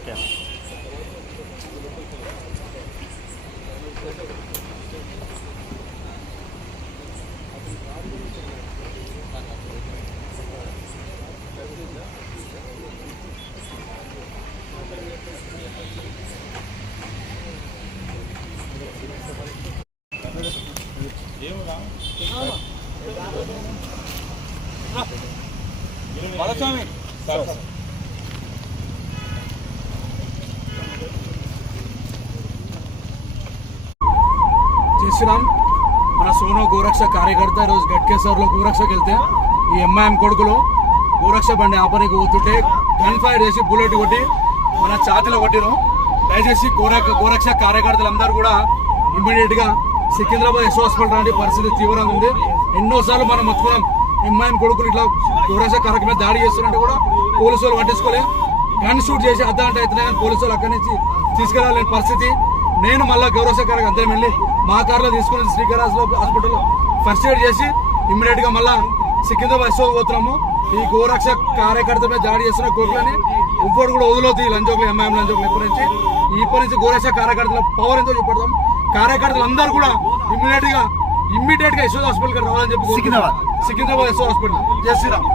Okay. Balaswamy sir Jai Shri Ram మన Sono గోరక్ష కార్యకర్త ఈరోజు గట్కేసర్లో గోరక్షకి వెళ్తే ఈ ఎంఐఎం కొడుకులు గోరక్ష బండి ఆపనికి పోతుంటే గన్ ఫైర్ చేసి బుల్లెట్ కొట్టి మన ఛాతీలో కొట్టిరు. దయచేసి గోరక్ష కార్యకర్తలందరూ కూడా ఇమ్మీడియట్ గా సికింద్రాబాద్ యశో హాస్పిటల్ లాంటి పరిస్థితి తీవ్రంగా ఉంది. ఎన్నోసార్లు మనం మొత్తుకున్నాం ఎంఐఎం కొడుకులు ఇట్లా గోరక్ష కార్యక్రమం మీద దాడి చేస్తున్నట్టు కూడా పోలీసు వాళ్ళు పట్టించుకోలే. గన్ షూట్ చేసి అర్ధగంట అవుతున్నాయి కానీ పోలీసు వాళ్ళు అక్కడి నుంచి తీసుకురాలేని పరిస్థితి. నేను మళ్ళీ గౌరవ కార్యక్రమం అందరం వెళ్ళి మా కార్లో తీసుకుని శ్రీకాళహస్తి హాస్పిటల్లో ఫస్ట్ ఎయిడ్ చేసి ఇమ్మీడియట్ గా మళ్ళా సికింద్రాబాద్ యశో పోతున్నాము. ఈ గోరక్ష కార్యకర్త మీద దాడి చేస్తున్న కోర్టులని ఇప్పుడు కూడా వదిలేదు. ఈ లంచోకులు ఎంఐఎం లంచోకులు ఇప్పటి నుంచి గోరక్ష కార్యకర్తల పవర్ ఎంతో చూపెడతాం. కార్యకర్తలు అందరూ కూడా ఇమ్మీడియట్ గా యశోద హాస్పిటల్ రావాలని చెప్పి సికింద్రాబాద్ యశో హాస్పిటల్. జై శ్రీరామ్.